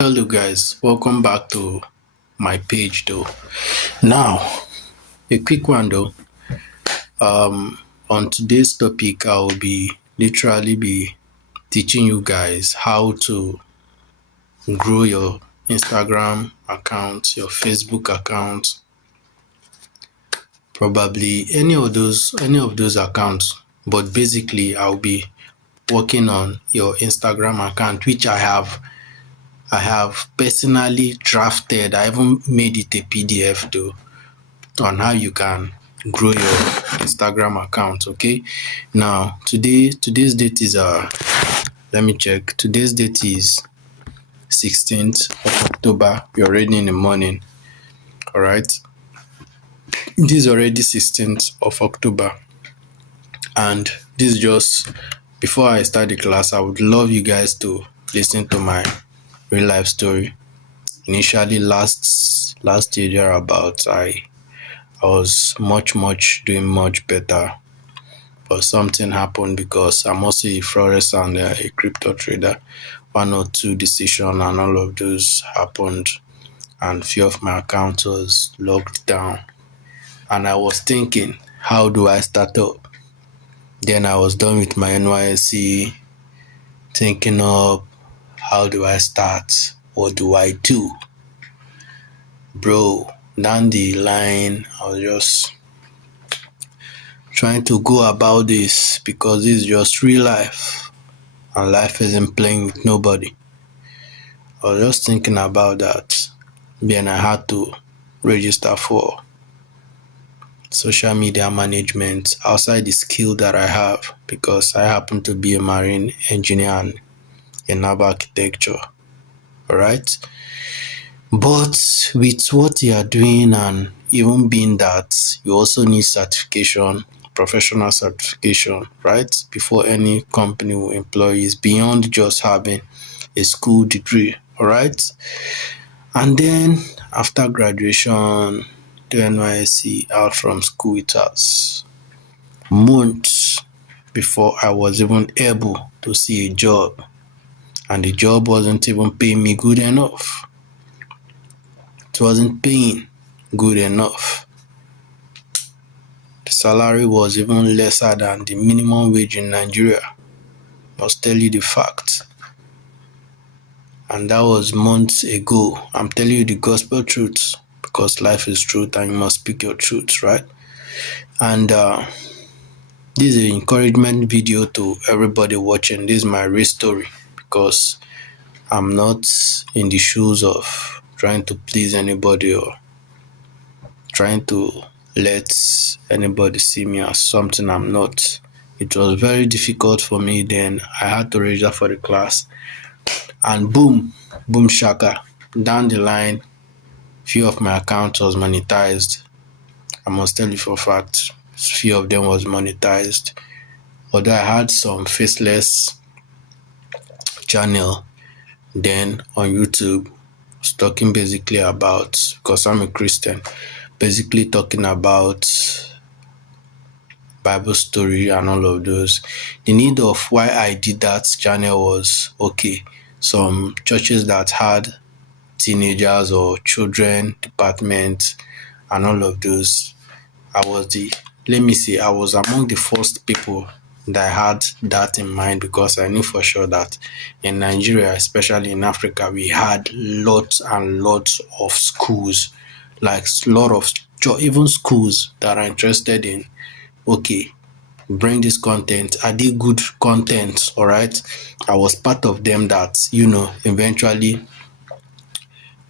Hello guys, welcome back to my page though. Now, a quick one though. On today's topic, I will be literally be teaching you guys how to grow your Instagram account, your Facebook account, probably any of those accounts. But basically, I'll be working on your Instagram account, which I have personally drafted. I even made it a PDF though on how you can grow your Instagram account. Okay, now today's date is let me check. Today's date is 16th of October. We're already in the morning. All right, this is already 16th of October, and this is just before I start the class. I would love you guys to listen to my real life story. Initially, last year thereabout, I was much doing much better, but something happened because I'm also a forex and a crypto trader. One or two decisions and all of those happened, and few of my accounts was locked down. And I was thinking, how do I start up? Then I was done with my NYSC, thinking of how do I start? What do I do? Bro, down the line, I was just trying to go about this because this is just real life and life isn't playing with nobody. I was just thinking about that. Then I had to register for social media management outside the skill that I have because I happen to be a marine engineer and a naval architecture. Alright? But with what you are doing, and even being that you also need certification, professional certification, right? Before any company will employ you, is beyond just having a school degree, all right? And then after graduation, the NYSC out from school, it was months before I was even able to see a job, and the job wasn't even paying me good enough. It wasn't paying good enough. The salary was even lesser than the minimum wage in Nigeria. Must tell you the fact. And that was months ago. I'm telling you the gospel truth because life is truth and you must speak your truth, right? And this is an encouragement video to everybody watching. This is my real story because I'm not in the shoes of trying to please anybody or trying to let anybody see me as something I'm not. It was very difficult for me then. I had to register for the class, and boom shaka, down the line, few of my accounts was monetized. I must tell you for a fact, few of them was monetized. Although I had some faceless channel then on YouTube, was talking basically about, because I'm a Christian, basically talking about Bible story and all of those. The need of why I did that channel was, okay, some churches that had teenagers or children department and all of those, I was among the first people that had that in mind because I knew for sure that in Nigeria, especially in Africa, we had lots and lots of schools, like lot of even schools that are interested in, okay, bring this content. Are they good content? All right. I was part of them that, eventually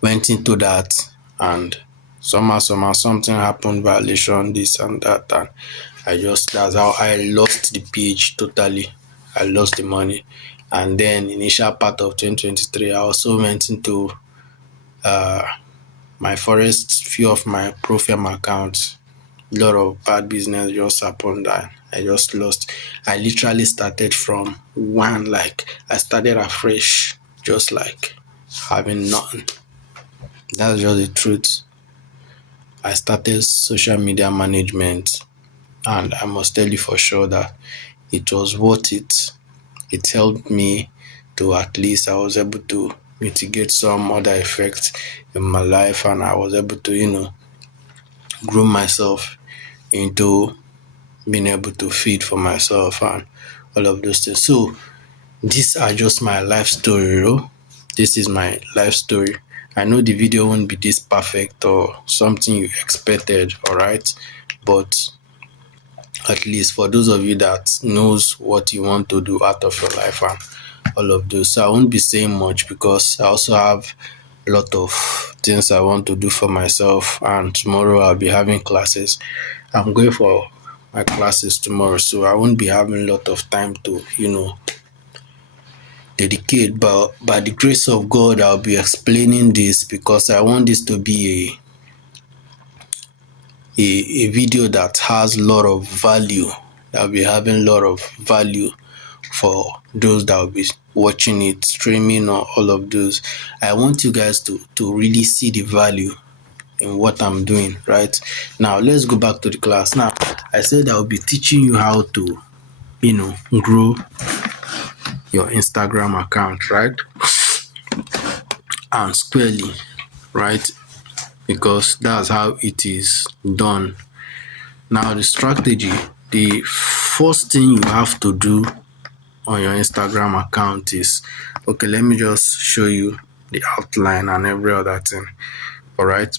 went into that, and somehow something happened, violation, this and that, and that's how I lost the page totally. I lost the money. And then initial part of 2023, I also went into my forest, few of my profile accounts. A lot of bad business just happened and I just lost. I literally started from one, like I started afresh, just like having nothing. That's just the truth. I started social media management, and I must tell you for sure that it was worth it. It helped me to, at least I was able to mitigate some other effects in my life, and I was able to, grow myself into being able to feed for myself and all of those things. So these are just my life story, This is my life story. I know the video won't be this perfect or something you expected, all right? But at least for those of you that knows what you want to do out of your life and all of those. So I won't be saying much because I also have a lot of things I want to do for myself, and tomorrow I'll be having classes. I'm going for my classes tomorrow, so I won't be having a lot of time to, dedicate. But by the grace of God, I'll be explaining this because I want this to be a video that has a lot of value. That'll be having a lot of value for those that will be watching it, streaming or all of those. I want you guys to really see the value in what I'm doing, right? Now let's go back to the class. Now I said I'll be teaching you how to, grow your Instagram account, right? And squarely, right? Because that's how it is done. Now the strategy, the first thing you have to do on your Instagram account is, okay, let me just show you the outline and every other thing. All right.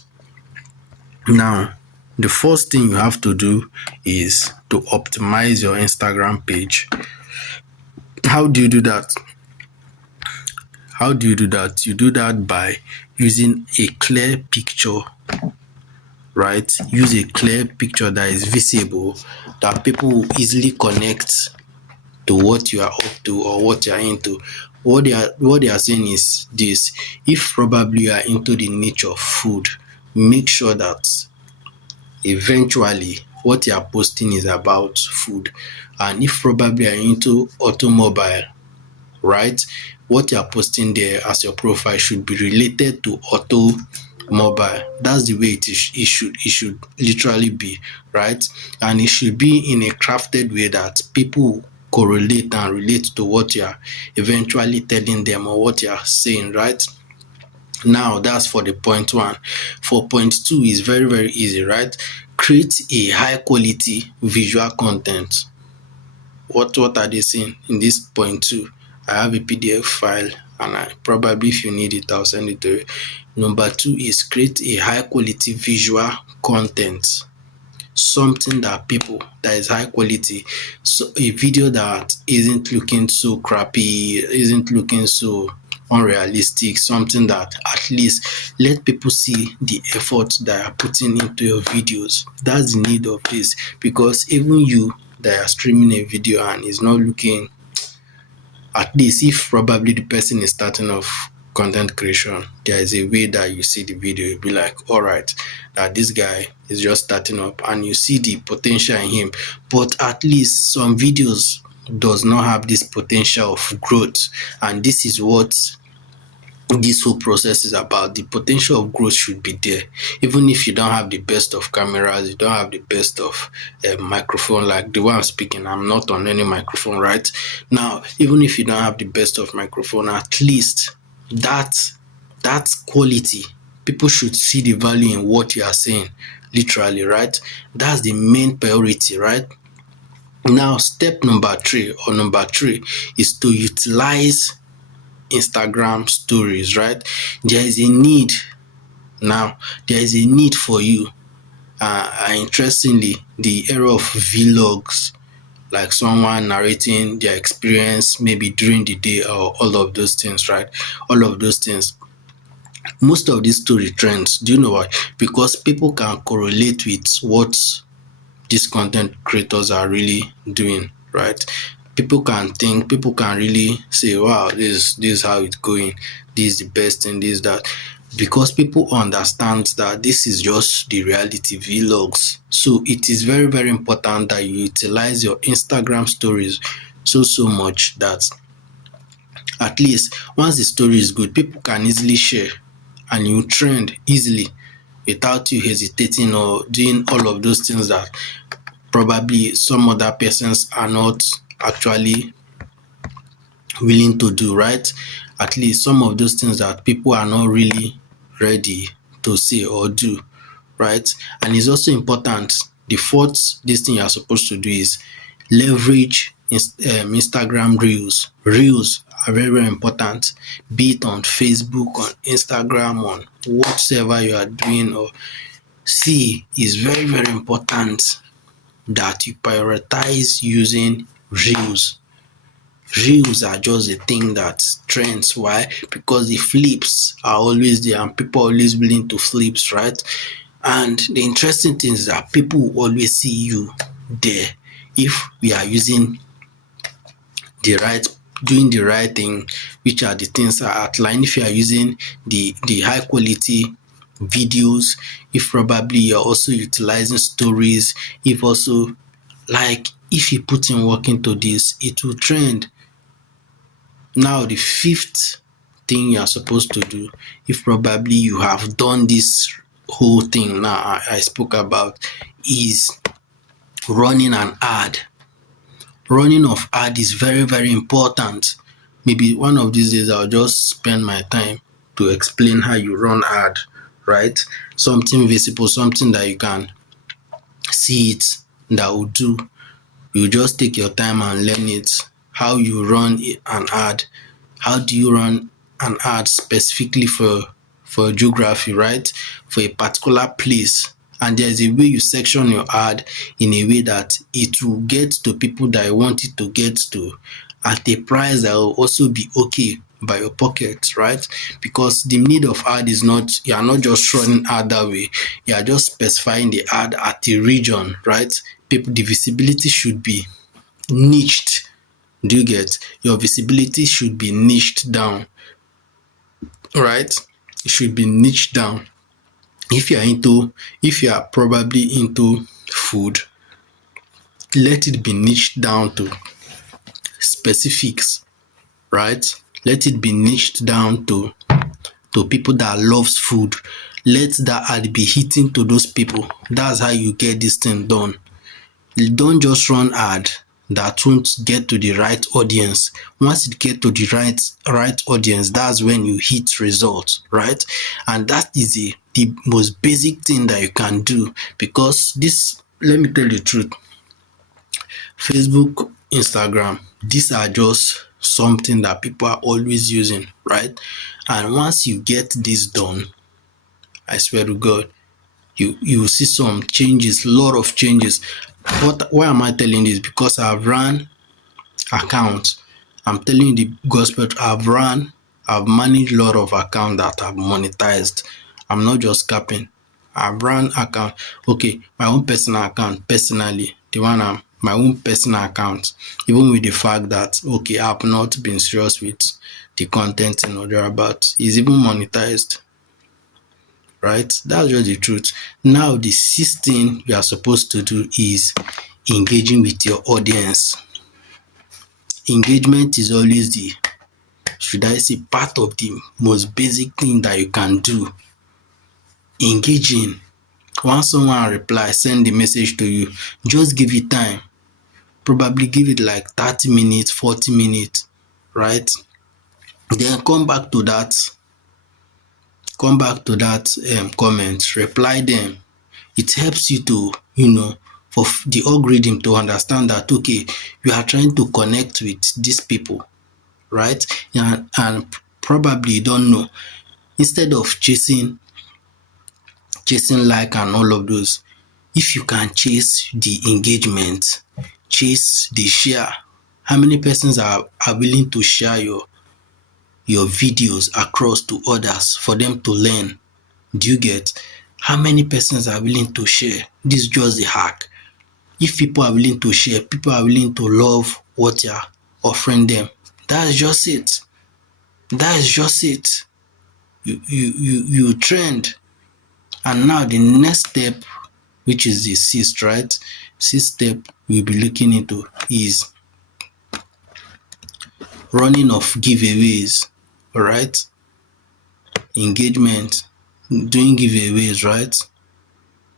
Now, the first thing you have to do is to optimize your Instagram page. How do you do that? You do that by using a clear picture, right? Use a clear picture that is visible, that people will easily connect to what you are up to or what you are into. What they are saying is this: if probably you are into the niche of food, make sure that eventually what you are posting is about food. And if probably you are into automobile, right, what you are posting there as your profile should be related to automobile. That's the way it should literally be, right? And it should be in a crafted way that people correlate and relate to what you are eventually telling them or what you are saying, right? Now that's for the point one. For point two is very, very easy, right? Create a high quality visual content. What are they saying in this point two? I have a PDF file, and I probably, if you need it, I'll send it to you. Number two is create a high quality visual content. Something that is high quality. So a video that isn't looking so crappy, isn't looking so unrealistic, something that at least let people see the effort that are putting into your videos. That's the need of this, because even you that are streaming a video and is not looking, at least if probably the person is starting off content creation, there is a way that you see the video, you'll be like, all right, that this guy is just starting up, and you see the potential in him. But at least some videos does not have this potential of growth, and this is what this whole process is about. The potential of growth should be there. Even if you don't have the best of cameras, you don't have the best of microphone, like the one I'm speaking, I'm not on any microphone right now. Even if you don't have the best of microphone, at least that quality, people should see the value in what you are saying, literally, right? That's the main priority, right? Now step number three is to utilize Instagram stories, right? There is a need now. There is a need for you. Interestingly, the era of vlogs, like someone narrating their experience maybe during the day or all of those things, right? All of those things. Most of these story trends, do you know why? Because people can correlate with what these content creators are really doing, right? People can really say, wow, this is how it's going, this is the best thing, this, that, because people understand that this is just the reality vlogs. So it is very, very important that you utilize your Instagram stories so much that at least once the story is good, people can easily share and you trend easily without you hesitating or doing all of those things that probably some other persons are not actually willing to do, right? at least some of those things that people are not really ready to say or do, right? And it's also important. The fourth this thing you are supposed to do is leverage Instagram reels. Reels are very, very important, be it on Facebook, on Instagram, on whatsoever you are doing. Or see, it's very, very important that you prioritize using reels. Reels are just a thing that trends. Why? Because the flips are always there and people are always willing to flips, right? And the interesting thing is that people will always see you there if we are using the right doing the right thing, which are the things I outlined. If you are using the high quality videos, if probably you're also utilizing stories, if also like if you put in work into this, it will trend. Now the fifth thing you are supposed to do, if probably you have done this whole thing now I spoke about, is running an ad. Running of ad is very, very important. Maybe one of these days I'll just spend my time to explain how you run ad, right? Something visible, something that you can see it, that will do. You just take your time and learn it. How you run an ad. How do you run an ad specifically for geography, right? For a particular place. And there's a way you section your ad in a way that it will get to people that you want it to get to at a price that will also be okay by your pocket, right? Because the need of ad is not, you are not just running ad that way, you are just specifying the ad at a region, right? People, the visibility should be niched. Do you get? Your visibility should be niched down, right? It should be niched down. If you are probably into food, let it be niched down to specifics, right? Let it be niched down to people that loves food. Let that ad be hitting to those people. That's how you get this thing done. You don't just run ad that won't get to the right audience. Once it get to the right audience, that's when you hit results, right? And that is the most basic thing that you can do, because this, let me tell you the truth, Facebook, Instagram, these are just something that people are always using, right? And once you get this done, I swear to God, you will see some changes, lot of changes. Why am I telling this? Because I've run accounts. I'm telling you the gospel. I've managed a lot of accounts that I've monetized. I'm not just capping. I've run account. Okay, my own personal account, personally, the one my own personal account, even with the fact that okay, I've not been serious with the content and other about, is even monetized. Right? That's just the truth. Now, the sixth thing you are supposed to do is engaging with your audience. Engagement is always the, should I say, part of the most basic thing that you can do. Engaging. Once someone reply, send the message to you, just give it time. Probably give it like 30 minutes, 40 minutes, right? Then come back to that comment, reply them. It helps you to, for the algorithm to understand that okay, you are trying to connect with these people, right? And probably you don't know. Instead of chasing like and all of those, if you can chase the engagement, chase the share, how many persons are willing to share your videos across to others for them to learn? Do you get? How many persons are willing to share? This is just the hack. If people are willing to share, people are willing to love what you're offering them. That's just it. That is just it. You trend. And now the next step, which is the sixth, right? Sixth step we'll be looking into is running of giveaways. Alright? Engagement, doing giveaways, right?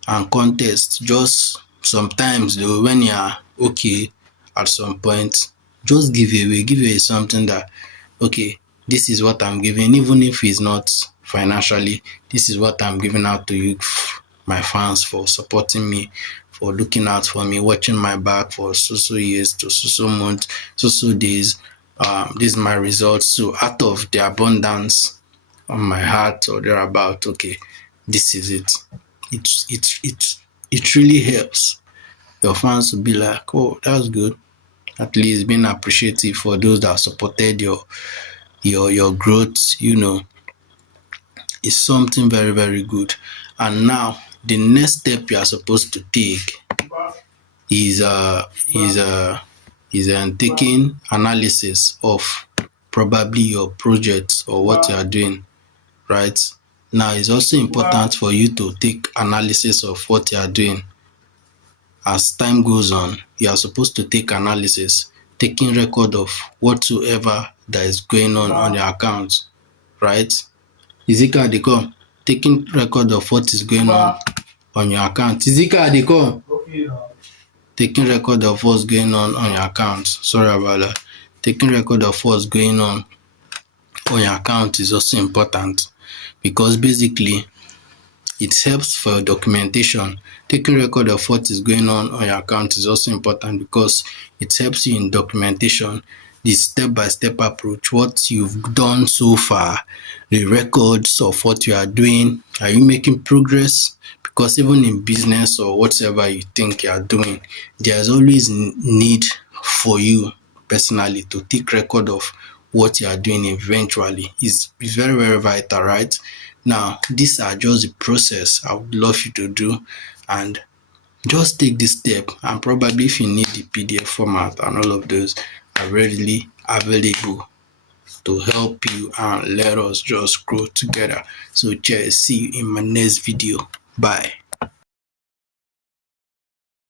And contests. Just sometimes though, when you are okay at some point, just give away. Give away something that okay, this is what I'm giving, even if it's not financially, this is what I'm giving out to you, my fans, for supporting me, for looking out for me, watching my back for so years to so months, so days. This is my results. So out of the abundance on my heart or thereabout, okay, this is it. It really helps your fans will be like, oh, that's good. At least being appreciative for those that supported your growth, is something very, very good. And now the next step you are supposed to take is is uh taking analysis of probably your project or what you are doing, right? Now it's also important for you to take analysis of what you are doing. As time goes on, you are supposed to take analysis, taking record of whatsoever that is going on your account, right? Ezekiel dey come, taking record of what is going on your account. Ezekiel dey come, taking record of what's going on your account. Sorry about that. Taking record of what's going on your account is also important, because basically it helps for documentation. Taking record of what is going on your account is also important because it helps you in documentation, the step-by-step approach, what you've done so far, the records of what you are doing. Are you making progress? Because even in business or whatever you think you are doing, there's always need for you personally to take record of what you are doing eventually. It's very, very vital, right? Now, these are just the process I would love you to do, and just take this step, and probably if you need the PDF format and all of those are readily available to help you and let us just grow together. So cheers, see you in my next video. Bye.